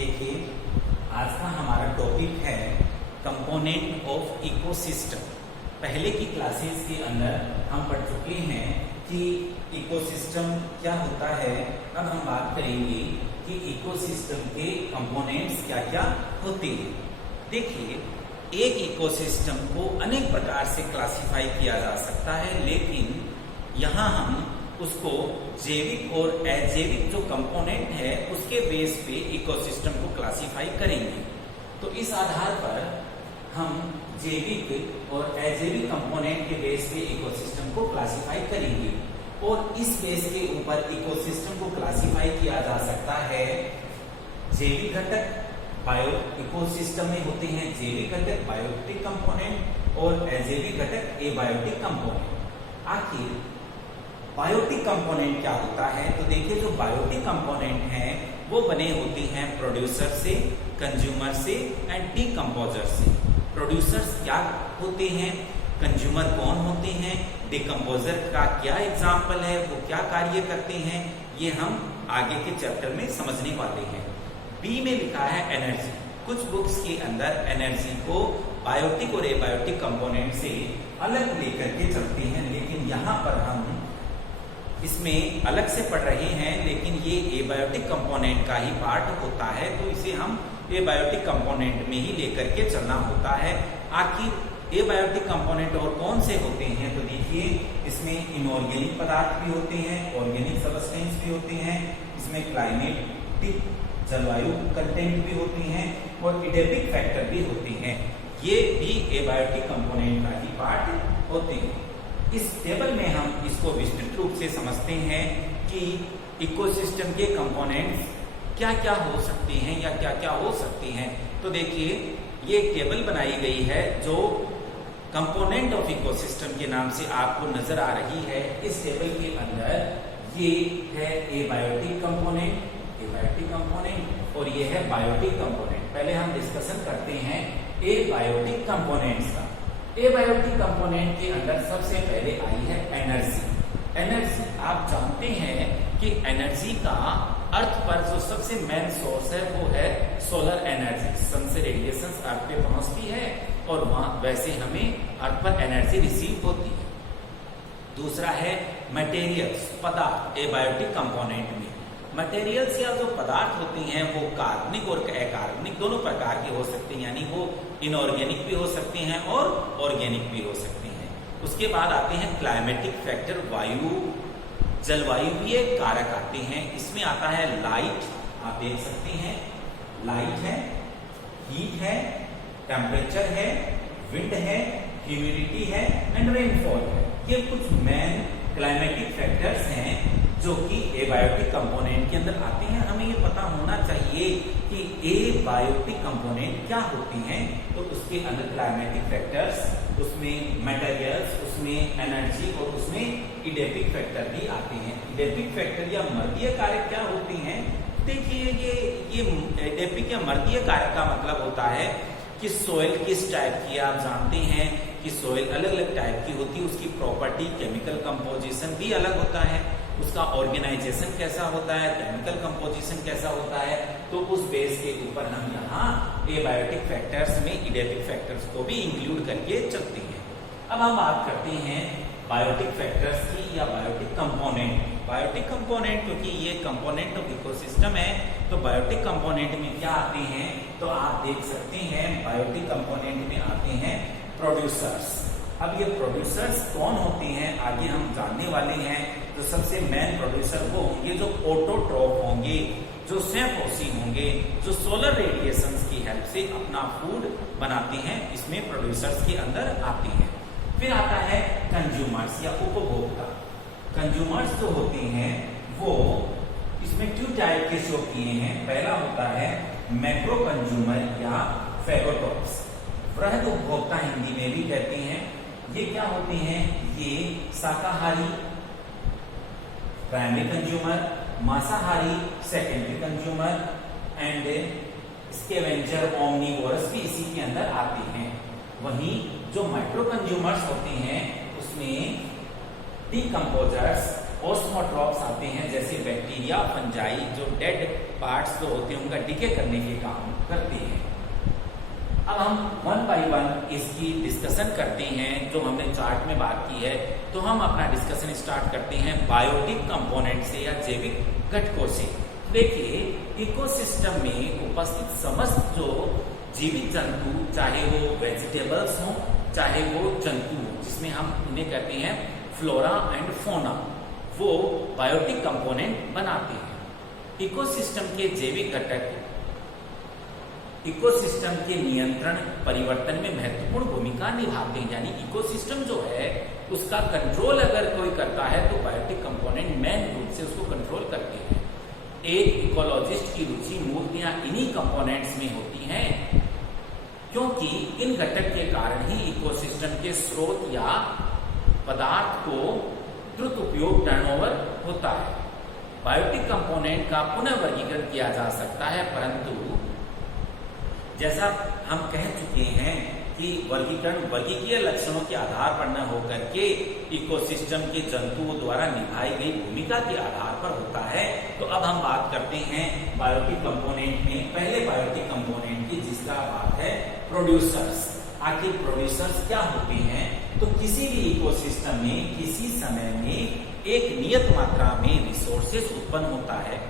देखिए, आज का हमारा टॉपिक है कंपोनेंट ऑफ इकोसिस्टम। पहले की क्लासेस के अंदर हम पढ़ चुके हैं कि इकोसिस्टम क्या होता है। अब हम बात करेंगे कि इकोसिस्टम के कंपोनेंट्स क्या क्या होते हैं। देखिए, एक इकोसिस्टम को अनेक प्रकार से क्लासिफाई किया जा सकता है, लेकिन यहाँ हम उसको जैविक और अजैविक जो कंपोनेंट है उसके बेस पे इकोसिस्टम को क्लासिफाई करेंगे। तो इस आधार पर हम जैविक और अजैविक कंपोनेंट के बेस पे इकोसिस्टम को क्लासिफाई करेंगे और इस बेस के ऊपर इकोसिस्टम को क्लासिफाई किया जा सकता है। जैविक घटक बायो इकोसिस्टम में होते हैं, जैविक घटक बायोटिक कंपोनेंट और अजैविक घटक एबायोटिक कंपोनेंट। आखिर बायोटिक कंपोनेंट क्या होता है? तो देखिए, जो बायोटिक कंपोनेंट हैं वो बने होते हैं प्रोड्यूसर से, कंज्यूमर से एंड डिकम्पोजर से। प्रोड्यूसर्स क्या होते हैं, कंज्यूमर कौन होते हैं, डिकम्पोजर का क्या एग्जाम्पल है, वो क्या कार्य करते हैं, ये हम आगे के चैप्टर में समझने वाले हैं। बी में लिखा है एनर्जी। कुछ बुक्स के अंदर एनर्जी को बायोटिक और एबायोटिक कंपोनेंट से अलग लेकर के चलते हैं, लेकिन यहाँ पर हम इसमें अलग से पढ़ रहे हैं, लेकिन ये एबायोटिक कंपोनेंट का ही पार्ट होता है, तो इसे हम एबायोटिक कंपोनेंट में ही लेकर के चलना होता है। आखिर एबायोटिक कंपोनेंट और कौन से होते हैं? तो देखिए, इसमें इनऑर्गेनिक पदार्थ भी होते हैं, ऑर्गेनिक सबस्टेंस भी होते हैं, इसमें क्लाइमेटिक जलवायु कंटेंट भी होती हैं और एडेपिक फैक्टर भी होती हैं। ये भी एबायोटिक कंपोनेंट का ही पार्ट होते हैं। इस टेबल में हम इसको विस्तृत रूप से समझते हैं कि इकोसिस्टम के कंपोनेंट्स क्या क्या हो सकते हैं या क्या क्या हो सकती हैं। तो देखिए, ये एक टेबल बनाई गई है जो कंपोनेंट ऑफ इकोसिस्टम के नाम से आपको नजर आ रही है। इस टेबल के अंदर ये है एबायोटिक कंपोनेंट और ये है बायोटिक कंपोनेंट। पहले हम डिस्कशन करते हैं एबायोटिक कंपोनेंट्स का। एबायोटिक कंपोनेंट के अंदर सबसे पहले आई है एनर्जी। एनर्जी, आप जानते हैं कि एनर्जी का अर्थ पर जो सबसे मेन सोर्स है वो है सोलर एनर्जी। सन से रेडिएशन अर्थ पे पहुंचती है और वहां वैसे हमें अर्थ पर एनर्जी रिसीव होती है। दूसरा है मटेरियल्स, पदार्थ। एबायोटिक कंपोनेंट में मटेरियल्स या जो पदार्थ होती हैं वो कार्बनिक और अकार्बनिक दोनों प्रकार के हो सकते हैं, यानी वो इनऑर्गेनिक भी हो सकते हैं और ऑर्गेनिक भी हो सकते हैं। उसके बाद आते हैं क्लाइमेटिक फैक्टर, वायु जलवायु भी एक कारक आते हैं। इसमें आता है लाइट, आप देख सकते हैं लाइट है, हीट है, टेम्परेचर है, विंड है, ह्यूमिडिटी है एंड रेनफॉल है। ये कुछ मेन क्लाइमेटिक फैक्टर्स हैं जो कि एबायोटिक कंपोनेंट के अंदर आते हैं। हमें ये पता होना चाहिए कि एबायोटिक कंपोनेंट क्या होती हैं। तो उसके अंदर क्लाइमेटिक फैक्टर्स, उसमें मटेरियल्स, उसमें एनर्जी और उसमें इडेपिक फैक्टर भी आते हैं। इडेपिक फैक्टर या मर्दीय कारक क्या होते हैं? देखिए, ये इडेपिक या मर्दीय कारक का मतलब होता है कि सोइल किस टाइप की। आप जानते हैं कि सोइल अलग अलग टाइप की होती है, उसकी प्रॉपर्टी, केमिकल कंपोजिशन भी अलग होता है, उसका ऑर्गेनाइजेशन कैसा होता है, केमिकल कंपोजिशन कैसा होता है। तो उस बेस के ऊपर हम यहाँ एबायोटिक फैक्टर्स में इडेपिक फैक्टर्स को भी इंक्लूड करके चलते हैं। अब हम बात करते हैं बायोटिक फैक्टर्स की या बायोटिक कंपोनेंट। बायोटिक कंपोनेंट, क्योंकि ये कंपोनेंट ऑफ इकोसिस्टम है, तो बायोटिक कंपोनेंट में क्या आते हैं? तो आप देख सकते हैं बायोटिक कंपोनेंट में आते हैं प्रोड्यूसर्स। अब ये प्रोड्यूसर्स कौन होते हैं आगे हम जानने वाले हैं। तो सबसे मेन प्रोड्यूसर वो होंगे जो ऑटोट्रॉफ होंगे, जो स्वयंपोषी होंगे, जो सोलर रेडिएशंस की हेल्प से अपना फूड बनाते हैं। इसमें प्रोड्यूसर्स के अंदर आते हैं। फिर आता है कंज्यूमर्स या उपभोक्ता। कंज्यूमर्स जो होते हैं वो इसमें 2 टाइप के शो किए हैं। पहला होता है मैक्रो कंज्यूमर या फैगोटॉप्स। वृहद उपभोक्ता हिंदी में भी कहते हैं। ये क्या होते हैं? ये शाकाहारी प्राइमरी कंज्यूमर, मांसाहारी secondary consumer and scavenger, omnivorous भी इसी के अंदर आते हैं। वहीं जो माइक्रो कंज्यूमर्स होते हैं उसमें डिकम्पोजर्स, ऑस्मोट्रॉप्स आते हैं, जैसे बैक्टीरिया, फंजाई, जो डेड पार्ट्स जो होते हैं उनका डिके करने के काम करते हैं। अब हम वन बाय वन इसकी डिस्कशन करते हैं। जो हमने चार्ट में बात की है, तो हम अपना डिस्कशन स्टार्ट करते हैं बायोटिक कंपोनेंट से या जैविक घटकों से। देखिए, इकोसिस्टम में उपस्थित समस्त जो जीवित जंतु, चाहे वो वेजिटेबल्स हो चाहे वो जंतु हो, जिसमें हम इन्हें कहते हैं फ्लोरा एंड फोना, वो बायोटिक कंपोनेंट बनाते हैं। इकोसिस्टम के जैविक घटक इकोसिस्टम के नियंत्रण परिवर्तन में महत्वपूर्ण भूमिका निभाते हैं। यानी इकोसिस्टम जो है उसका कंट्रोल अगर कोई करता है तो बायोटिक कंपोनेंट मेन रूप से उसको कंट्रोल करते हैं। एक इकोलॉजिस्ट की रुचि मूलतः इन्हीं कंपोनेंट्स में होती है, क्योंकि इन घटक के कारण ही इकोसिस्टम के स्रोत या पदार्थ को द्रुत उपयोग टर्नओवर होता है। बायोटिक कंपोनेंट का पुनः वर्गीकरण किया जा सकता है, परंतु जैसा हम कह चुके हैं कि वर्गीकरण वर्गीकीय लक्षणों के आधार पर न होकर के इकोसिस्टम के जंतुओं द्वारा निभाई गई भूमिका के आधार पर होता है। तो अब हम बात करते हैं बायोटिक कंपोनेंट में पहले बायोटिक कंपोनेंट की, जिसका बात है प्रोड्यूसर्स। आखिर प्रोड्यूसर्स क्या होते हैं? तो किसी भी इकोसिस्टम में किसी समय में एक नियत मात्रा में रिसोर्सेज उत्पन्न होता है।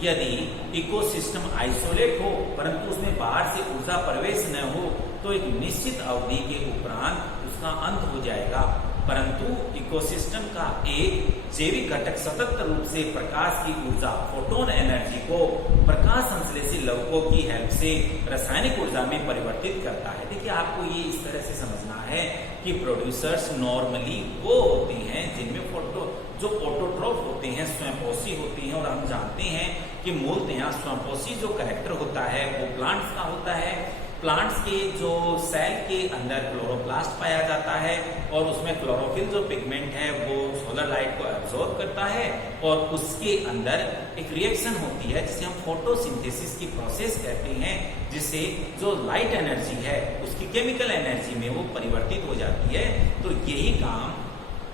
यदि इकोसिस्टम आइसोलेट हो परंतु उसमें बाहर से ऊर्जा प्रवेश न हो तो एक निश्चित अवधि के उपरांत उसका अंत हो जाएगा। परंतु इकोसिस्टम का एक जैविक घटक सतत रूप से प्रकाश की ऊर्जा, फोटोन एनर्जी को प्रकाश संश्लेषी लवकों की हेल्प से रासायनिक ऊर्जा में परिवर्तित करता है। देखिए, आपको ये इस तरह से समझना है कि प्रोड्यूसर्स नॉर्मली वो होते हैं जिनमें जो ऑटोट्रॉफ होते हैं, स्वयंपोषी होते हैं। और हम जानते हैं कि मूलतः स्वयंपोषी जो कैरेक्टर होता है वो प्लांट्स का होता है। प्लांट्स के जो सेल के अंदर क्लोरोप्लास्ट पाया जाता है और उसमें क्लोरोफिल जो पिगमेंट है वो सोलर लाइट को एब्जॉर्ब करता है और उसके अंदर एक रिएक्शन होती है जिसे हम फोटोसिंथेसिस की प्रोसेस कहते हैं, जिससे जो लाइट एनर्जी है उसकी केमिकल एनर्जी में वो परिवर्तित हो जाती है। तो यही काम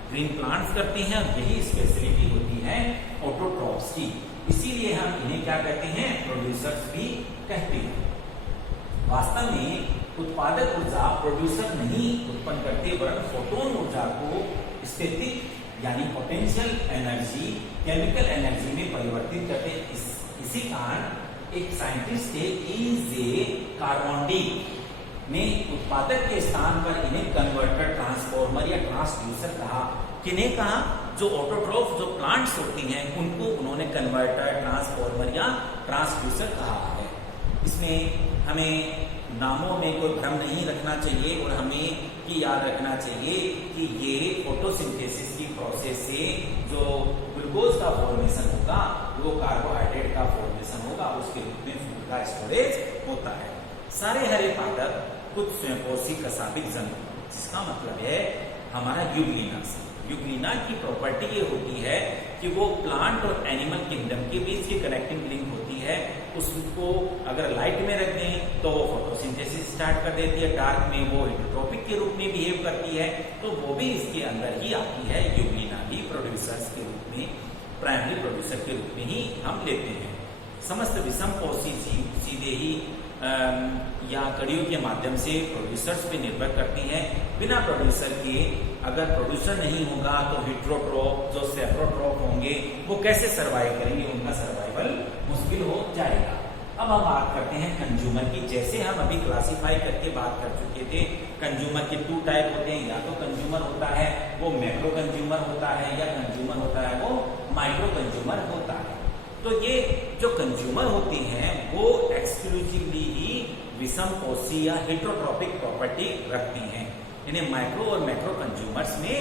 ग्रीन प्लांट्स करते हैं और यही स्पेशलिटी होती है ऑटोट्रॉफ्स की। इसीलिए हम इन्हें क्या कहते हैं? प्रोड्यूसर्स भी कहते हैं। वास्तव में उत्पादक ऊर्जा प्रोड्यूसर नहीं उत्पन्न करते, वरन फोटोन ऊर्जा को स्टैटिक यानी पोटेंशियल एनर्जी केमिकल एनर्जी में परिवर्तित करते हैं। इसी कारण एक साइंटिस्ट थे E.J. कार्बोंडी ने उत्पादक के स्थान पर इन्हें कन्वर्टर, ट्रांसफॉर्मर या ट्रांसड्यूसर कहा। किन्हें कहा? जो ऑटोट्रॉफ जो प्लांट्स होती हैं उनको उन्होंने कन्वर्टर, ट्रांसफॉर्मर या ट्रांसड्यूसर कहा है। इसमें हमें नामों में कोई भ्रम नहीं रखना चाहिए और हमें की याद रखना चाहिए कि ये फोटोसिंथेसिस की प्रोसेस से जो ग्लूकोज का फॉर्मेशन होगा वो कार्बोहाइड्रेट का फॉर्मेशन होगा, उसके रूप में फूड का स्टोरेज होता है। सारे हरे पादप कुछ स्वयंपोषी कसाबिक जंतु, जिसका मतलब है हमारा यूग्लिनास। यूग्लिना की प्रॉपर्टी ये होती है कि वो प्लांट और एनिमल किंगडम के बीच की कनेक्टिंग लिंक होती है। उसको अगर लाइट में रख दें तो वो फोटोसिंथेसिस स्टार्ट कर देती है, डार्क में वो हेटेरोट्रॉपिक के रूप में बिहेव करती है, तो वो भी इसके अंदर ही आती है। यूग्लिना भी प्रोड्यूसर्स के रूप में, प्राइमरी प्रोड्यूसर के रूप में ही हम लेते हैं। समस्त विषमपोषी जीव सीधे ही या कड़ियों के माध्यम से प्रोड्यूसर्स पे निर्भर करती हैं। बिना प्रोड्यूसर के अगर प्रोड्यूसर नहीं होगा तो हिट्रोट्रॉप जो सेप्रोट्रॉप होंगे वो कैसे सर्वाइव करेंगे? उनका सर्वाइवल मुश्किल हो जाएगा। अब हम बात करते हैं कंज्यूमर की। जैसे हम अभी क्लासिफाई करके बात कर चुके थे, कंज्यूमर के 2 टाइप होते हैं। या तो कंज्यूमर होता है वो मैक्रो कंज्यूमर होता है, या कंज्यूमर होता है वो माइक्रो कंज्यूमर होता है। तो ये जो कंज्यूमर होते हैं वो एक्सक्लूसिवली ही विषमपोषी या हेटेरोट्रॉपिक प्रॉपर्टी रखती हैं। इन्हें माइक्रो और मैक्रो कंज्यूमर्स में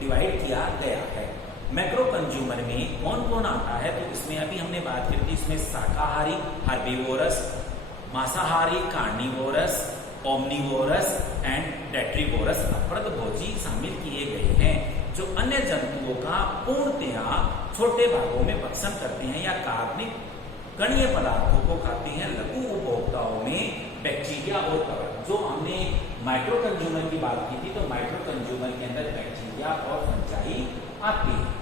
डिवाइड किया गया है। मैक्रो कंज्यूमर में कौन कौन आता है? तो इसमें अभी हमने बात की थी, इसमें शाकाहारी हर्बीवोरस, मांसाहारी कार्निवोरस, ओमनिवोरस एंड डेट्रीवोरस अपृतभोजी शामिल किए गए हैं, जो अन्य जंतुओं का पूर्णतया छोटे भागों में भक्षण करते हैं या कार्बनिक कणीय पदार्थों को खाते हैं। लघु उपभोक्ताओं में बैक्टीरिया और कवक। जो हमने माइक्रो कंज्यूमर की बात की थी, तो माइक्रो कंज्यूमर के अंदर बैक्टीरिया और फंजाई आते हैं।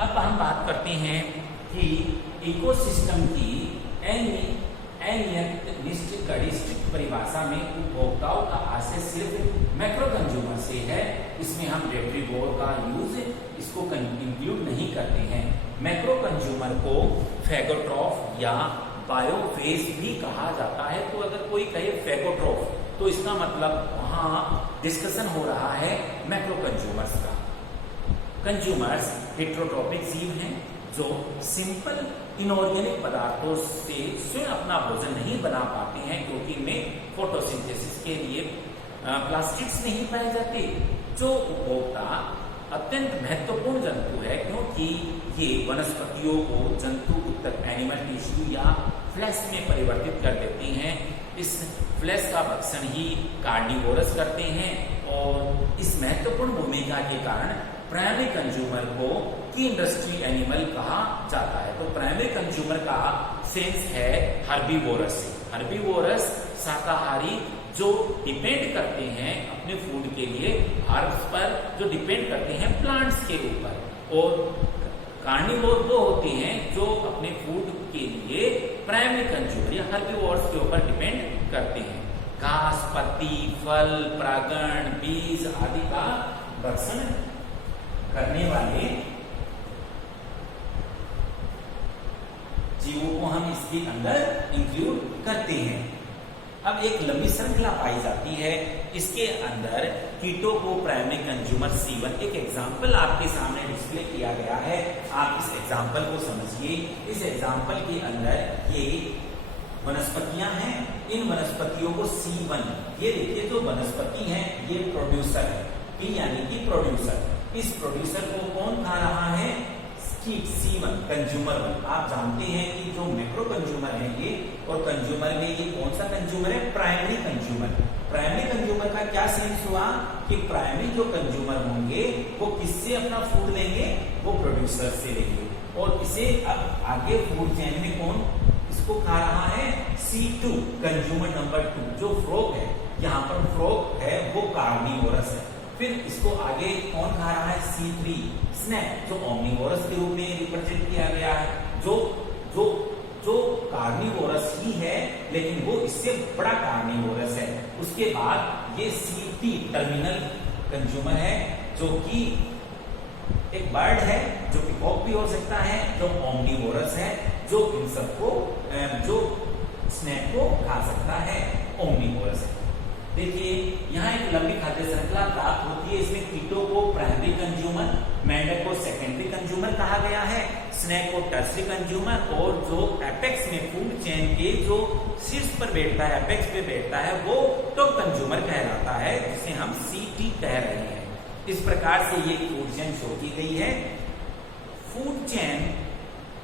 अब हम बात करते हैं कि इकोसिस्टम की निश्चित परिभाषा में उपभोक्ताओं का आशय सिर्फ मैक्रो कंज्यूमर से है। इसमें हम डेट्रीबोर का यूज इसको इंक्लूड नहीं करते हैं। मैक्रो कंज्यूमर को फैगोट्रॉफ या बायोफेज भी कहा जाता है। तो अगर कोई कहे फैगोट्रॉफ तो इसका मतलब वहां डिस्कशन हो रहा है मैक्रो कंज्यूमर्स का। कंज्यूमर्स हेटेरोट्रॉपिक जीव हैं जो सिंपल इनऑर्गेनिक पदार्थों से स्वयं अपना भोजन नहीं बना पाते हैं, क्योंकि इनमें फोटोसिंथेसिस के लिए प्लास्टिक्स नहीं पाए जाते। जो उपभोक्ता अत्यंत महत्वपूर्ण जंतु है, क्योंकि ये वनस्पतियों को जंतु उत्तक एनिमल टिश्यू या फ्लैश में परिवर्तित कर देते हैं। इस फ्लैश का भक्षण ही कार्निवोरस करते हैं और इस महत्वपूर्ण भूमिका के कारण प्राइमरी कंज्यूमर को की इंडस्ट्री एनिमल कहा जाता है। तो प्राइमरी कंज्यूमर का सेंस है हर्बीवोरस से। हर्बीवोरस शाकाहारी जो डिपेंड करते हैं अपने फूड के लिए हर्ब्स पर, जो डिपेंड करते हैं प्लांट्स के ऊपर, और कार्निवोर वो होते हैं जो अपने फूड के लिए प्राइमरी कंज्यूमर या हर्बीवोर्स के ऊपर डिपेंड करते हैं। घास, पत्ती, फल, परागण, बीज आदि का भक्षण करने वाले जीवों को हम इसके अंदर इंक्लूड करते हैं। अब एक लंबी श्रृंखला पाई जाती है, इसके अंदर कीटों को प्राइमरी कंज्यूमर C1, एक एग्जाम्पल आपके सामने डिस्प्ले किया गया है, आप इस एग्जाम्पल को समझिए। इस एग्जाम्पल के अंदर ये वनस्पतियां हैं, इन वनस्पतियों को C1, ये देखिए जो वनस्पति है ये प्रोड्यूसर है, P यानी कि प्रोड्यूसर। इस प्रोड्यूसर को कौन खा रहा है? कीट C1, कंज्यूमर 1। आप जानते हैं कि जो मैक्रो कंज्यूमर है ये, और कंज्यूमर में ये कौन सा कंज्यूमर है? Primary consumer. प्राइमरी कंज्यूमर का क्या सेंस हुआ कि प्राइमरी जो कंज्यूमर होंगे वो किससे अपना फूड लेंगे? वो प्रोड्यूसर से लेंगे। और इसे अब आगे फूड चेन में कौन इसको खा रहा है? C2, कंज्यूमर नंबर 2, जो फ्रॉग है। यहाँ पर फ्रॉग है वो कार्निवोरस है। फिर इसको आगे कौन खा रहा है? C3, स्नेक, जो ओमनिवोरस के रूप में रिप्रेजेंट किया गया है, जो कार्निवोरस ही है, लेकिन वो इससे बड़ा कार्निवोरस है। उसके बाद ये C3 टर्मिनल कंज्यूमर है, जो कि एक बर्ड है, जो पिकॉक भी हो सकता है, जो ओमनिवोरस है, जो इन सबको जो स्नेक को खा सकता है, ओमनिवोरस है। देखिए यहाँ एक लंबी खाद्य श्रृंखला प्राप्त होती है। इसमें कीटों को प्राइमरी कंज्यूमर, मेंढक को सेकेंडरी कंज्यूमर कहा गया है, स्नेक को टर्सरी कंज्यूमर, और जो एपेक्स में फूड चेन के जो शीर्ष पर बैठता है, एपेक्स पे बैठता है, वो टॉप कंज्यूमर कहलाता है, जिसे हम C3 कह रहे हैं। इस प्रकार से ये फूड चेन शो की गई है। फूड चेन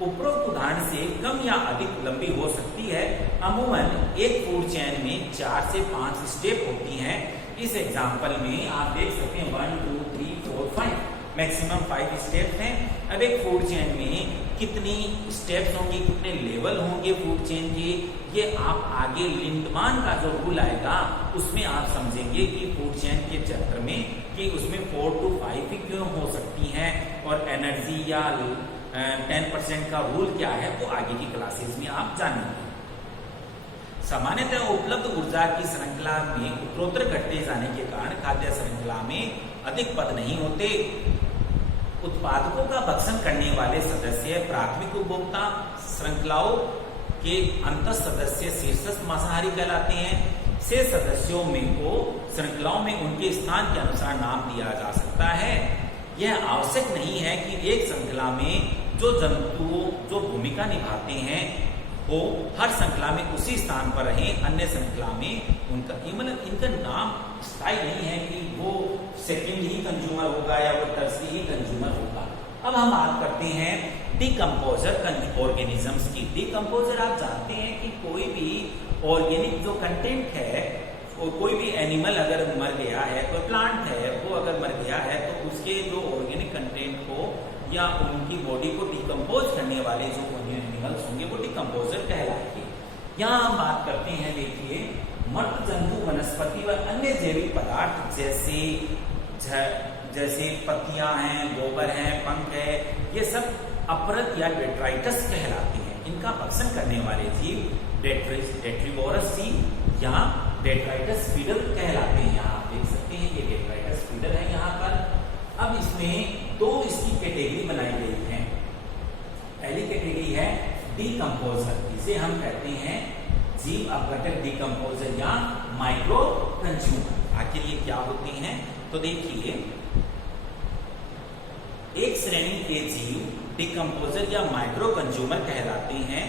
उपरोक्त उदाहरण से कम या अधिक लंबी हो सकती है। अमूमन एक फूड चेन में 4 से 5 स्टेप होती हैं। इस एग्जांपल में आप देख सकते हैं 1, 2, 3, 4, 5, मैक्सिमम 5 स्टेप हैं। अब एक फूड चेन में कितनी स्टेप्स होंगे, कितने लेवल होंगे फूड चेन के, ये आप आगे लिंडमान का जो रूल आएगा उसमें आप समझेंगे कि फूड चेन के चक्र में कि उसमें 4 to 5 भी क्यों हो सकती हैं, और एनर्जी या 10% का रूल क्या है वो आगे की क्लासेस में आप जानेंगे। सामान्यतः उपलब्ध ऊर्जा की श्रृंखला में उत्तरोत्तर घटते जाने के कारण खाद्य श्रृंखला में अधिक पद नहीं होते। उत्पादकों का भक्षण करने वाले सदस्य प्राथमिक उपभोक्ता, श्रृंखलाओं के अंत सदस्य शीर्षस्थ मांसाहारी कहलाते हैं। शेष सदस्यों में को श्रृंखलाओं में उनके स्थान के अनुसार नाम दिया जा सकता है। यह आवश्यक नहीं है कि एक श्रृंखला में जो जंतु जो भूमिका निभाते हैं वो हर श्रृंखला में उसी स्थान पर रहें, अन्य श्रृंखला में उनका मतलब इनका नाम स्थायी नहीं है कि वो सेकंड ही कंज्यूमर होगा या वो टर्सरी ही कंज्यूमर होगा। अब हम बात करते हैं डिकम्पोजर ऑर्गेनिजम्स की। डिकम्पोजर आप जानते हैं कि कोई भी ऑर्गेनिक जो कंटेंट है, कोई भी एनिमल अगर मर गया है, कोई प्लांट है वो अगर मर गया है, तो उसके जो ऑर्गेनिक कंटेंट को या उनकी बॉडी को डिकम्पोज करने वाले जो एनिमल्स होंगे वो डिकम्पोजर कहलाएंगे। यहाँ हम बात करते हैं, देखिए मृत जंतु, वनस्पति व अन्य जैविक पदार्थ जैसे जैसे पत्तियां हैं, गोबर है, पंख है, ये सब अपरद या डेट्राइटस कहलाते हैं। इनका भक्षण करने वाले जीव डेट्रीवोरस जीव या डेट्राइटस फीडर कहलाते हैं। यहाँ आप देख सकते हैं ये डेट्राइटस फीडर है यहाँ पर। अब इसमें दो इसकी कैटेगरी बनाई गई है। पहली कैटेगरी है डीकंपोजर, इसे हम कहते हैं जीव अपघटक डीकंपोजर या माइक्रो कंज्यूमर। आखिर ये क्या होते हैं? तो देखिए, एक श्रेणी के जीव डीकंपोजर या माइक्रो कंज्यूमर कहलाते हैं।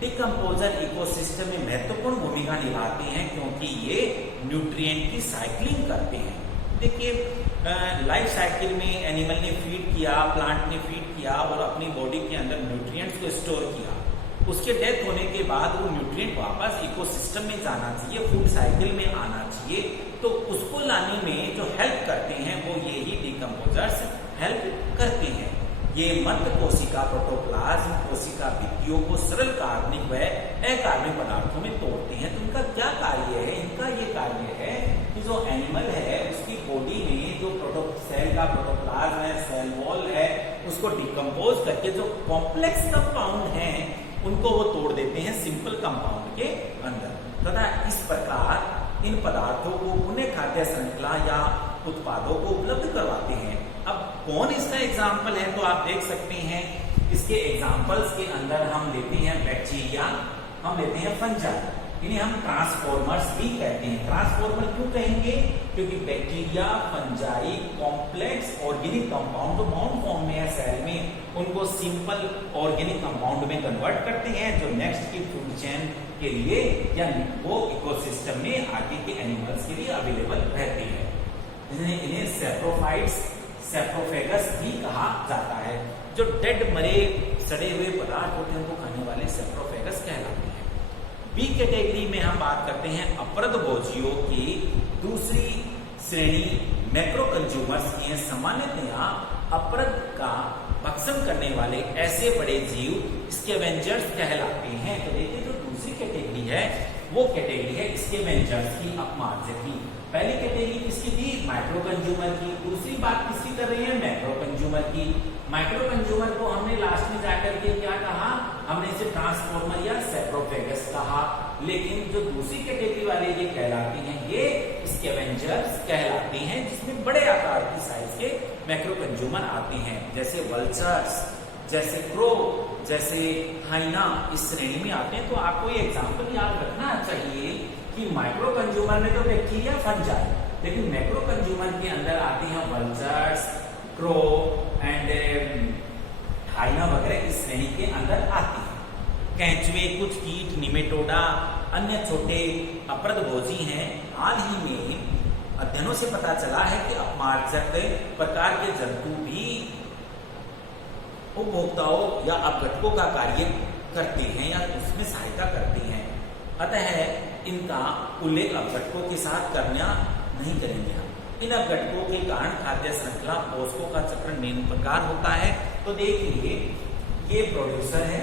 डीकंपोजर इकोसिस्टम में महत्वपूर्ण भूमिका निभाते हैं क्योंकि ये न्यूट्रिएंट की साइक्लिंग करते हैं। देखिए, लाइफ साइकिल में एनिमल ने फीड किया, प्लांट ने फीड किया और अपनी बॉडी के अंदर न्यूट्रिएंट्स को स्टोर किया। उसके डेथ होने के बाद वो न्यूट्रिएंट वापस इकोसिस्टम में जाना चाहिए, फूड साइकिल में आना चाहिए। तो उसको लाने में जो हेल्प करते हैं वो ये ही डीकंपोजर्स हेल्प करते हैं। ये मध्य कोशिका प्रोटोप्लाज्म कोशिका भित्तियों को सरल कार्बनिक व अकार्बनिक पदार्थों में तोड़ते हैं। तो इनका क्या कार्य है? इनका ये कार्य है कि जो एनिमल है उसकी बॉडी में जो सेल का प्रोटोप्लाज्म है, सेल वॉल है, उसको डिकम्पोज करके जो कॉम्प्लेक्स कंपाउंड है उनको वो तोड़ देते हैं सिंपल कंपाउंड के अंदर, तथा इस प्रकार इन पदार्थों को पुनः खाद्य श्रृंखला या उत्पादों को उपलब्ध करवाते हैं। अब कौन इसका एग्जाम्पल है? तो आप देख सकते हैं इसके एग्जाम्पल्स के अंदर हम लेते हैं बैक्टीरिया, हम लेते हैं फंजाई, इन्हें हम ट्रांसफॉर्मर्स भी कहते हैं। ट्रांसफॉर्मर क्यों कहेंगे? क्योंकि bacteria, fungi complex organic compound जो बाउंड फॉर्म में है सेल में, उनको सिंपल ऑर्गेनिक कंपाउंड में कन्वर्ट करते हैं जो नेक्स्ट की फूड चेन के लिए या वो इकोसिस्टम में आगे के एनिमल्स के लिए अवेलेबल रहते हैं। इन्हें सेप्रोफाइट्स, सेप्रोफेगस भी कहा जाता है। जो डेड मरे सड़े हुए पदार्थ होते हैं उनको खाने वाले सेप्रोफेगस कहलाते हैं। बी कैटेगरी में हम बात करते हैं अपरद भोजियों की दूसरी श्रेणी मैक्रो कंज्यूमर्स की है। सामान्यतया अपरद का भक्षण करने वाले ऐसे बड़े जीव स्कैवेंजर्स कहलाते हैं। तो देखिए, जो दूसरी कैटेगरी है वो कैटेगरी है स्कैवेंजर्स की, अपमार्जक की। पहली कैटेगरी किसकी थी? माइक्रो कंज्यूमर की। दूसरी बात किसकी कर रही है? मैक्रो कंज्यूमर की। माइक्रो कंज्यूमर को हमने लास्ट में जाकर के क्या कहा? हमने इसे ट्रांसफॉर्मर या सेप्रोफेगस कहा। लेकिन जो दूसरी कैटेगरी वाले ये कहलाते हैं, ये स्कैवेंजर्स कहलाते हैं, जिसमें बड़े आकार की साइज के मैक्रो कंज्यूमर आते हैं, जैसे वल्चर्स, जैसे क्रो, जैसे हाइना इस श्रेणी में आते हैं। तो आपको ये एग्जाम्पल याद रखना चाहिए कि माइक्रो कंज्यूमर में तो बैक्टीरिया, फंजाई, लेकिन मैक्रो कंज्यूमर के अंदर आते हैं वल्चर्स, क्रो एंड हाइना वगैरह इस श्रेणी के अंदर आते हैं। कैंचुए, कुछ कीट, निमेटोडा, अन्य छोटे अपरदभोजी हैं। हाल ही में अध्ययनों से पता चला है कि अपमार्जक प्रकार के जंतु भी उपभोक्ताओं या अपघटकों का कार्य करते हैं या उसमें सहायता करते हैं। अतः इनका उल्लेख अपघटकों के साथ करना नहीं करेंगे हम। इन अपघटकों के कारण खाद्य श्रृंखला पोषकों का चक्र निम्न प्रकार होता है। तो देखिए, ये प्रोड्यूसर है,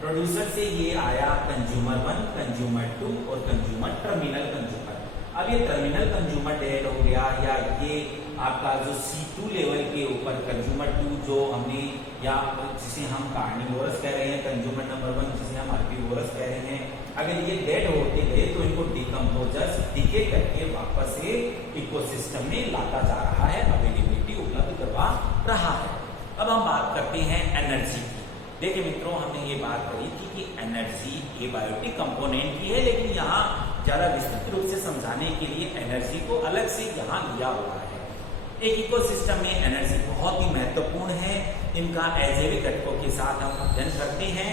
प्रोड्यूसर से ये आया कंज्यूमर 1, कंज्यूमर 2 और कंज्यूमर टर्मिनल कंज्यूमर। अब ये टर्मिनल कंज्यूमर डेड हो गया, या ये आपका जो C2 लेवल के ऊपर कंज्यूमर 2 जो हमने, या जिसे हम कार्निवोरस कह रहे हैं, कंज्यूमर नंबर 1 जिसे हम हर्बीवोरस कह रहे हैं, अगर ये डेड होते गए तो इनको डीकंपोजर्स डीके करके वापस से इकोसिस्टम में लाता जा रहा है, अवेलेबिलिटी उपलब्ध करवा रहा है। अब हम बात करते हैं एनर्जी की। देखिए मित्रों, हमने ये बात करी थी कि एनर्जी ये बायोटिक कंपोनेंट की है, लेकिन यहाँ ज्यादा विस्तृत रूप से समझाने के लिए एनर्जी को अलग से यहाँ लिया हुआ है। एक इकोसिस्टम में एनर्जी बहुत ही महत्वपूर्ण है। इनका अजैविक घटकों के साथ हम अध्ययन करते हैं।